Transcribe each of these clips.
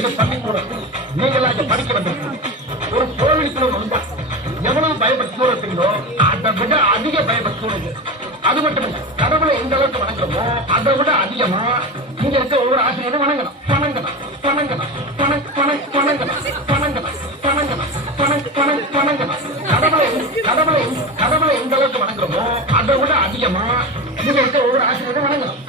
எங்க பள்ளிக்கூடத்தில் நீங்களாக படிக்க வந்திருக்கீங்க. ஒரு கோவிலுக்குள்ள வந்தா எவ்வளவு பயபக்தியோட இருக்கீங்களோ அதை விட அதிக பயபக்தியோடு. அது மட்டும் இல்ல, கடவுளை எந்த அளவுக்கு வணங்குறோமோ அதை விட அதிகமா இங்க இருக்க ஒவ்வொரு ஆசிரியரும் வணங்கணும் வணங்கணும் வணங்கணும் வணங்கணும் வணங்கணும் வணங்கணும் வணங்கணும். கடவுளை எந்த அளவுக்கு வணங்குறோமோ அதை விட அதிகமா இங்க இருக்க ஒவ்வொரு ஆசிரியரும் வணங்கணும்.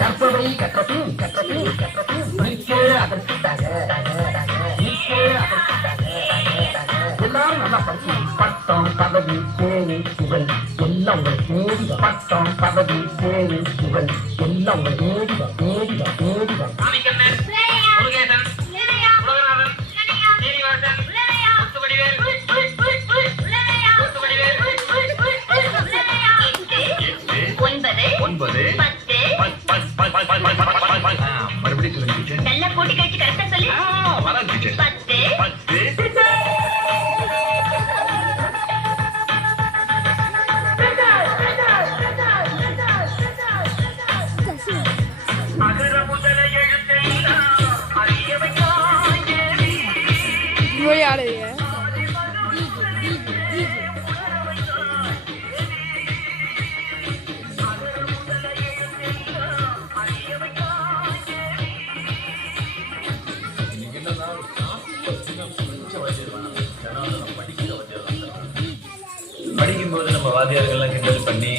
கற்பவை கற்றபின் எல்லாரும் நல்லா படிச்சு பட்டம் பதவி பேரு புகழ் எல்லாம் உங்களை நேடிவ. பட்டம் பதவி பேரு புகழ் எல்லாம் உங்களை நேடிவ நேடிவ நேடிவ. மறுபடியும் சொல்லுங்க. நல்லா கூட்டி கழிச்சு கரெக்டா சொல்லி வராது. 10 Voy a ver. படிக்கும்போது நம்ம வாத்தியார்கள்லாம் கிண்டல் பண்ணி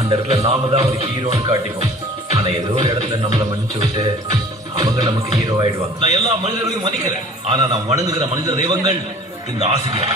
அந்த இடத்துல நாம தான் ஒரு ஹீரோன்னு காட்டிப்போம். ஆனா ஏதோ ஒரு இடத்துல நம்மளை மன்னிச்சு விட்டு அவங்க நமக்கு ஹீரோ ஆயிடுவாங்க. நான் எல்லா மனிதர்களையும் மதிக்கிறேன். ஆனா நான் வணங்குகிற மனித தெய்வங்கள் இந்த ஆசிரியர்.